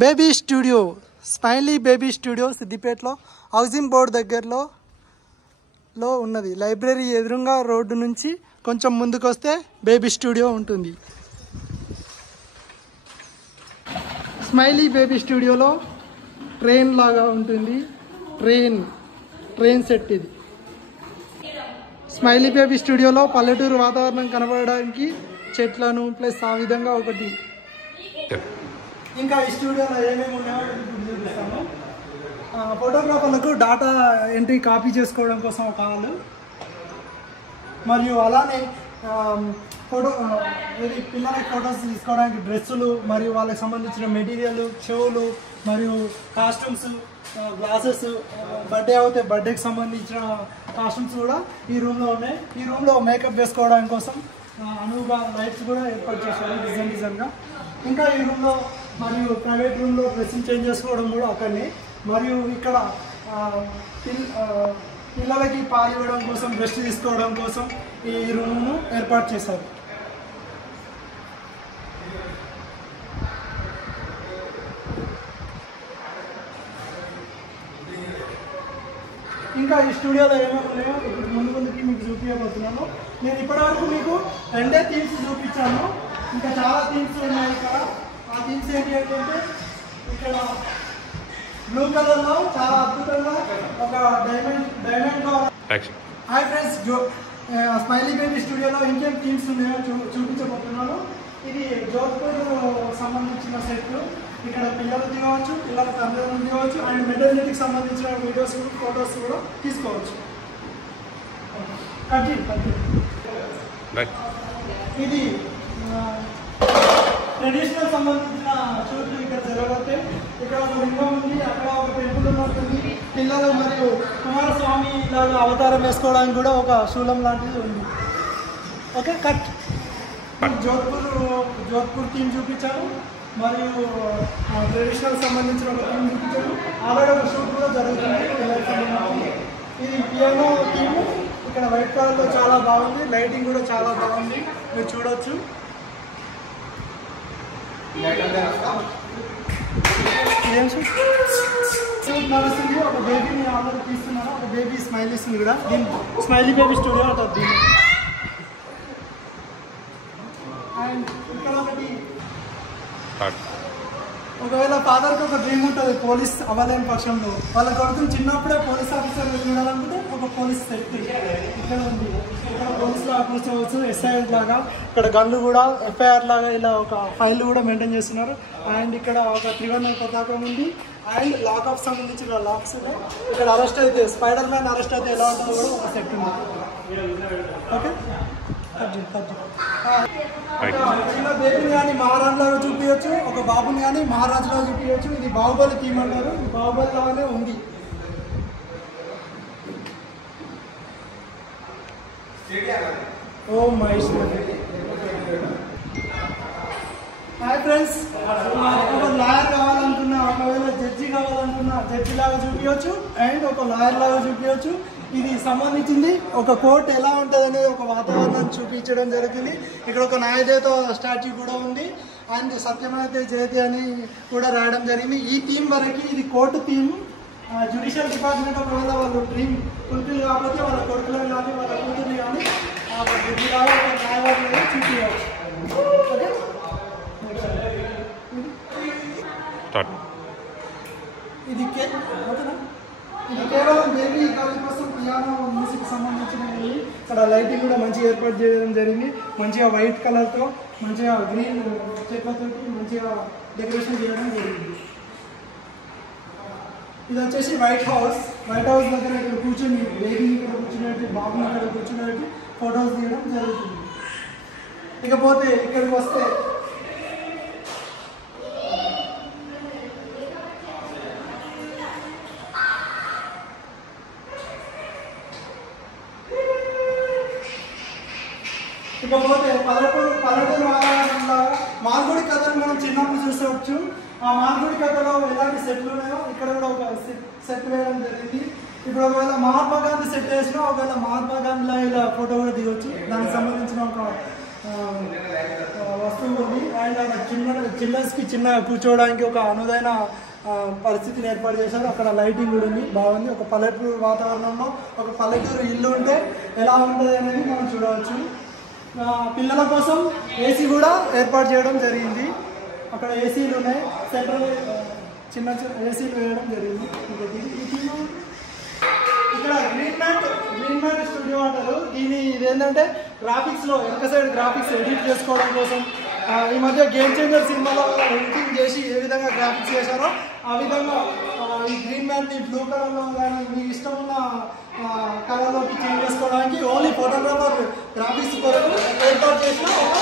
Baby studio, smiley baby studio సిద్దిపేటలో housing board దగ్గరలో ఉన్నది. లైబ్రరీ ఎదురుగా రోడ్డు నుంచి కొంచెం ముందుకు వస్తే బేబీ స్టూడియో ఉంటుంది. స్మైలీ బేబీ స్టూడియోలో ట్రైన్ లాగా ఉంటుంది. ట్రైన్ సెట్ ఇది. స్మైలీ బేబీ స్టూడియోలో పల్లెటూరు వాతావరణం కనబడడానికి చెట్లను ప్లస్ ఆ విధంగా ఒకటి. ఇంకా ఈ స్టూడియోలో ఏమేమి ఉన్నాయో చూపిస్తాను. ఫోటోగ్రాఫర్లకు డాటా ఎంట్రీ కాపీ చేసుకోవడం కోసం ఒక హాలు, మరియు అలానే పిల్లలకి ఫొటోస్ తీసుకోవడానికి డ్రెస్సులు మరియు వాళ్ళకి సంబంధించిన మెటీరియల్, చెవులు మరియు కాస్ట్యూమ్స్, గ్లాసెస్, బర్త్డే అవుతే బర్త్డేకి సంబంధించిన కాస్ట్యూమ్స్ కూడా ఈ రూమ్లో ఉన్నాయి. ఈ రూమ్లో మేకప్ వేసుకోవడానికి కోసం అనువుగా లైట్స్ కూడా ఏర్పాటు చేశారు డిజైన్గా. ఇంకా ఈ రూమ్లో మరియు ప్రైవేట్ రూమ్లో డ్రెస్సింగ్ చేంజ్ చేసుకోవడం కూడా అక్కడనే. మరియు ఇక్కడ పిల్లలకి పాలు ఇవ్వడం కోసం, రెస్ట్ తీసుకోవడం కోసం ఈ రూమ్ను ఏర్పాటు చేశారు. ఇంకా ఈ స్టూడియోలో ఏమేమి ఉన్నాయో ఇప్పుడు ముందుకి మీకు చూపించబోతున్నాను. నేను ఇప్పటివరకు మీకు 2 థీమ్స్ చూపించాను. ఇంకా చాలా థీమ్స్ ఉన్నాయి ఇక్కడ. ఆ థీమ్స్ ఏంటి అంటే, ఇక్కడ బ్లూ కలర్లో చాలా అద్భుతంగా ఒక diamond. Hi friends, smiley baby స్టూడియోలో ఇంకేం థీమ్స్ ఉన్నాయో చూపించబోతున్నాను. ఇది జోధ్పూర్ సంబంధించిన సెట్. ఇక్కడ పిల్లలు దిగవచ్చు, పిల్లలకు అందరూ దిగవచ్చు, అండ్ మెటర్నిటీకి సంబంధించిన వీడియోస్, ఫొటోస్ కూడా తీసుకోవచ్చు. ఇది ట్రెడిషనల్ సంబంధించిన చోట్లు ఇక్కడ జరగబోతాయి. ఇక్కడ ఒక లింగం ఉంది, అక్కడ ఒక టెంపుల్ ఉంటుంది. పిల్లలు మరియు కుమారస్వామి లాగా అవతారం వేసుకోవడానికి కూడా ఒక శూలం లాంటిది ఉంది. Okay, cut. జోధ్పూర్ థీమ్ చూపించాను, మరియు ట్రెడిషనల్ సంబంధించిన ఒక థీమ్ చూపించాను. ఆల్రెడీ ఒక షూట్ కూడా జరుగుతుంది. ఇది పియానో థీమ్. ఇక్కడ వైట్ కలర్లో చాలా బాగుంది, లైటింగ్ కూడా చాలా బాగుంది, మీరు చూడవచ్చు. ఏం షూట్ నడుస్తుంది. ఒక బేబీని ఆల్రెడీ తీస్తున్నాను, ఒక బేబీ స్మైలీస్ కూడా. దీని స్మైలీ బేబీ స్టూడియో అంటారు దీన్ని. అండ్ ఇక్కడ ఒకవేళ ఫాదర్కి ఒక డ్రీమ్ ఉంటుంది పోలీస్ అవ్వలేని పక్షంలో, వాళ్ళ కొడుకుని చిన్నప్పుడే పోలీస్ ఆఫీసర్ చూడాలనుకుంటే ఒక పోలీస్ సెట్ ఇక్కడ ఉంది. ఇక్కడ పోలీసులో కూర్చోవచ్చు, ఎస్ఐ లాగా. ఇక్కడ గన్లు కూడా ఎఫ్ఐఆర్ లాగా ఇలా ఒక ఫైల్ కూడా మెయింటైన్ చేస్తున్నారు. అండ్ ఇక్కడ ఒక త్రివర్ణ పతాకం ఉంది. అండ్ లాకప్ సంబంధించిన లాక్స్. ఇక్కడ అరెస్ట్ అయితే స్పైడర్ మ్యాన్ అరెస్ట్ అయితే ఎలా ఉంటుందో కూడా ఒక సెట్ ఉంది. ఓకే, చిన్న బేబీని కానీ మహారాణిలాగా చూపించవచ్చు, ఒక బాబుని కానీ మహారాజులాగా చూపించవచ్చు. ఇది బాహుబలి థీమ్ అంటారు. బాహుబలి లాగానే ఉంది. ఓ మహేశ్వరి. హాయ్ ఫ్రెండ్స్, ఒక లాయర్ కావాలనుకున్నా, ఒకవేళ జడ్జి కావాలనుకున్నా జడ్జి లాగా చూపించవచ్చు, అండ్ ఒక లాయర్ లాగా చూపించవచ్చు. ఇది సంబంధించింది ఒక కోర్టు ఎలా ఉంటుంది అనేది ఒక వాతావరణాన్ని చూపించడం జరుగుతుంది. ఇక్కడ ఒక న్యాయదేవత స్టాచ్యూ కూడా ఉంది. అండ్ సత్యమైతే జయతి అని కూడా రాయడం జరిగింది. ఈ థీమ్ వరకు ఇది కోర్టు థీమ్. జ్యుడిషియల్ డిపార్ట్మెంట్ ఒకవేళ వాళ్ళు డ్రీమ్ ఫుల్ఫిల్ కాకపోతే వాళ్ళ కొడుకులను కానీ వాళ్ళ కూతుర్ని కానీ ఒక జడ్జిలాగా ఒక న్యాయవాదులుగా చూపించవచ్చు. ఇది కేవలం బేబీ కళ కోసం పియానో మ్యూజిక్ సంబంధించినవి. ఇక్కడ లైటింగ్ కూడా మంచిగా ఏర్పాటు చేయడం జరిగింది. మంచిగా వైట్ కలర్తో, మంచిగా గ్రీన్ చెట్లతో మంచిగా డెకరేషన్ చేయడం జరిగింది. ఇది వచ్చేసి వైట్ హౌస్. వైట్ హౌస్ దగ్గర ఇక్కడ కూర్చొని బేబీని ఇక్కడ కూర్చున్నట్టు, బాబుని అక్కడ కూర్చున్నట్టు ఫొటోస్ తీయడం జరుగుతుంది. ఇకపోతే ఇక్కడికి వస్తే పల్లెటూరు వాతావరణంలో మార్గుడి కథను మనం చిన్నప్పుడు చూసుకోవచ్చు. ఆ మార్గుడి కథలో ఎలాంటి సెట్లు ఉన్నాయో ఇక్కడ కూడా ఒక సెట్ వేయడం జరిగింది. ఇప్పుడు ఒకవేళ మహాత్మా గాంధీ సెట్ వేసినా, ఒకవేళ మహాత్మా గాంధీలో ఇలా ఫోటో కూడా దిగవచ్చు. దానికి సంబంధించిన ఒక వస్తువు ఉంది. అండ్ చిల్డ్రన్స్కి చిన్న కూర్చోవడానికి ఒక అనుదైన పరిస్థితిని ఏర్పాటు చేశారు. అక్కడ లైటింగ్ కూడా ఉంది, బాగుంది. ఒక పల్లెటూరు వాతావరణంలో ఒక పల్లెటూరు ఇల్లు ఉంటే ఎలా ఉంటుంది అనేది మనం చూడవచ్చు. పిల్లల కోసం ఏసీ కూడా ఏర్పాటు చేయడం జరిగింది. అక్కడ ఏసీలు ఉన్నాయి, సెంట్రల్ చిన్న ఏసీలు వేయడం జరిగింది. ఇక్కడ గ్రీన్ మ్యాట్ స్టూడియో అంటారు ఇదేంటంటే గ్రాఫిక్స్లో వెనక సైడ్ గ్రాఫిక్స్ ఎడిట్ చేసుకోవడం కోసం ఈ మధ్య గేమ్ చేంజర్ సినిమాలో ఎడిటింగ్ చేసి ఏ విధంగా గ్రాఫిక్స్ చేశారో ఆ విధంగా ఈ గ్రీన్ మ్యాట్ని బ్లూ కలర్లో కానీ మీకు ఇష్టం ఉన్న కలర్లోకి చేంజ్ చేసుకోవడానికి ఓన్లీ ఫోటోగ్రాఫర్ గ్రాఫిక్స్ కొరకు ఏర్పాటు చేసిన ఒక